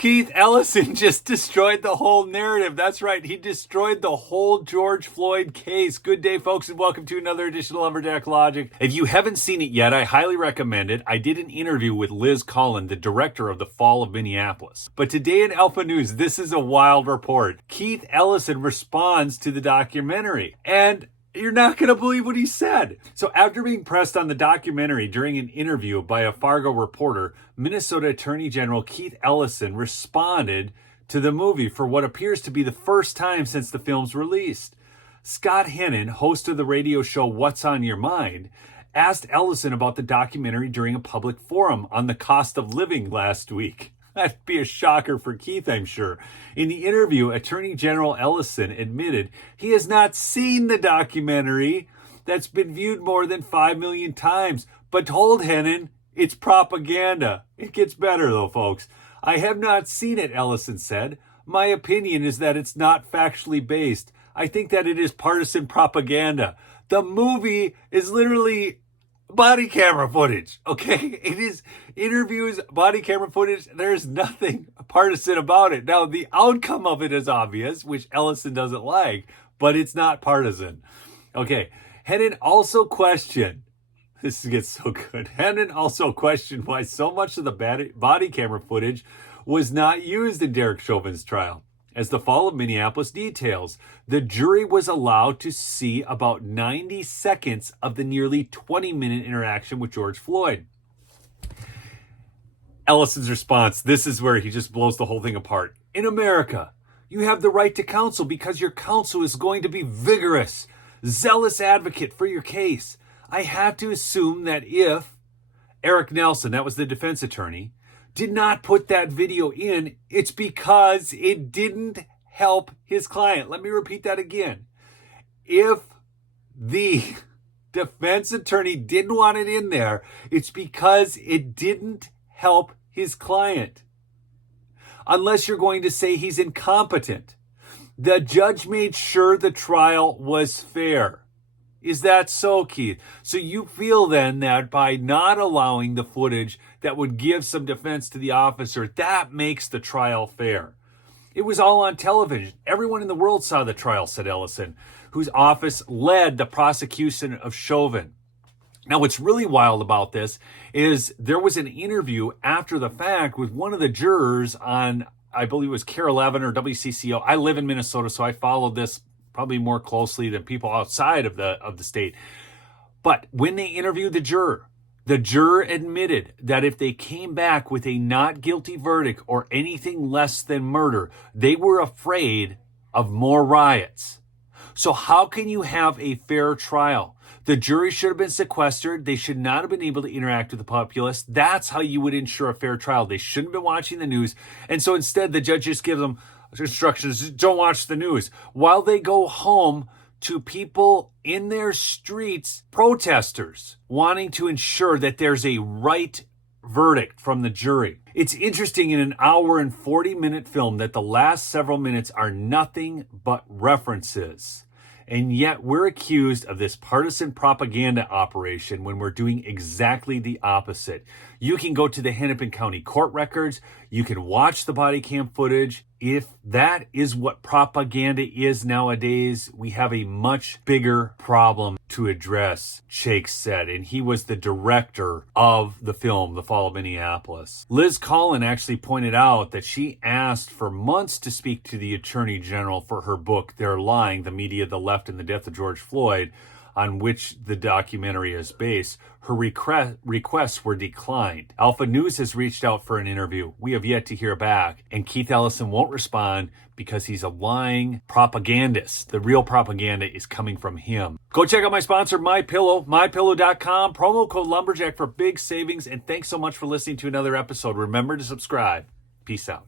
Keith Ellison just destroyed the whole narrative. That's right. He destroyed the whole George Floyd case. Good day, folks, and welcome to another edition of Lumberjack Logic. If you haven't seen it yet, I highly recommend it. I did an interview with Liz Collin, the director of The Fall of Minneapolis. But today in Alpha News, this is a wild report. Keith Ellison responds to the documentary, and you're not going to believe what he said. So after being pressed on the documentary during an interview by a Fargo reporter, Minnesota Attorney General Keith Ellison responded to the movie for what appears to be the first time since the film's release. Scott Hennon, host of the radio show What's on Your Mind, asked Ellison about the documentary during a public forum on the cost of living last week. That'd be a shocker for Keith, I'm sure. In the interview, Attorney General Ellison admitted he has not seen the documentary that's been viewed more than 5 million times, but told Hennon it's propaganda. It gets better, though, folks. I have not seen it, Ellison said. My opinion is that it's not factually based. I think that it is partisan propaganda. The movie is literally body camera footage, okay? It is interviews, body camera footage. There's nothing partisan about it. Now, the outcome of it is obvious, which Ellison doesn't like, but it's not partisan. Okay, Hennon also questioned, this gets so good, Hennon also questioned why so much of the body camera footage was not used in Derek Chauvin's trial. As The Fall of Minneapolis details, the jury was allowed to see about 90 seconds of the nearly 20-minute interaction with George Floyd. Ellison's response, this is where he just blows the whole thing apart. In America, you have the right to counsel because your counsel is going to be vigorous, zealous advocate for your case. I have to assume that if Eric Nelson, that was the defense attorney, did not put that video in, it's because it didn't help his client. Let me repeat that again. If the defense attorney didn't want it in there, it's because it didn't help his client. Unless you're going to say he's incompetent. The judge made sure the trial was fair. Is that so, Keith? So you feel then that by not allowing the footage that would give some defense to the officer, that makes the trial fair. It was all on television. Everyone in the world saw the trial, said Ellison, whose office led the prosecution of Chauvin. Now, what's really wild about this is there was an interview after the fact with one of the jurors on, I believe it was KARE 11 or WCCO. I live in Minnesota, so I followed this probably more closely than people outside of the state. But when they interviewed the juror admitted that if they came back with a not guilty verdict or anything less than murder, they were afraid of more riots. So how can you have a fair trial? The jury should have been sequestered. They should not have been able to interact with the populace. That's how you would ensure a fair trial. They shouldn't have been watching the news. And so instead, the judge just gives them instructions, don't watch the news, while they go home to people in their streets, protesters, wanting to ensure that there's a right verdict from the jury. It's interesting in an hour and 40-minute film that the last several minutes are nothing but references. And yet we're accused of this partisan propaganda operation when we're doing exactly the opposite. You can go to the Hennepin County court records. You can watch the body cam footage. If that is what propaganda is nowadays, we have a much bigger problem to address, Chake said. And he was the director of the film, The Fall of Minneapolis. Liz Collin actually pointed out that she asked for months to speak to the Attorney General for her book, They're Lying, The Media, the Left, and the Death of George Floyd, on which the documentary is based. Her requests were declined. Alpha News has reached out for an interview. We have yet to hear back. And Keith Ellison won't respond because he's a lying propagandist. The real propaganda is coming from him. Go check out my sponsor, MyPillow, MyPillow.com. Promo code Lumberjack for big savings. And thanks so much for listening to another episode. Remember to subscribe. Peace out.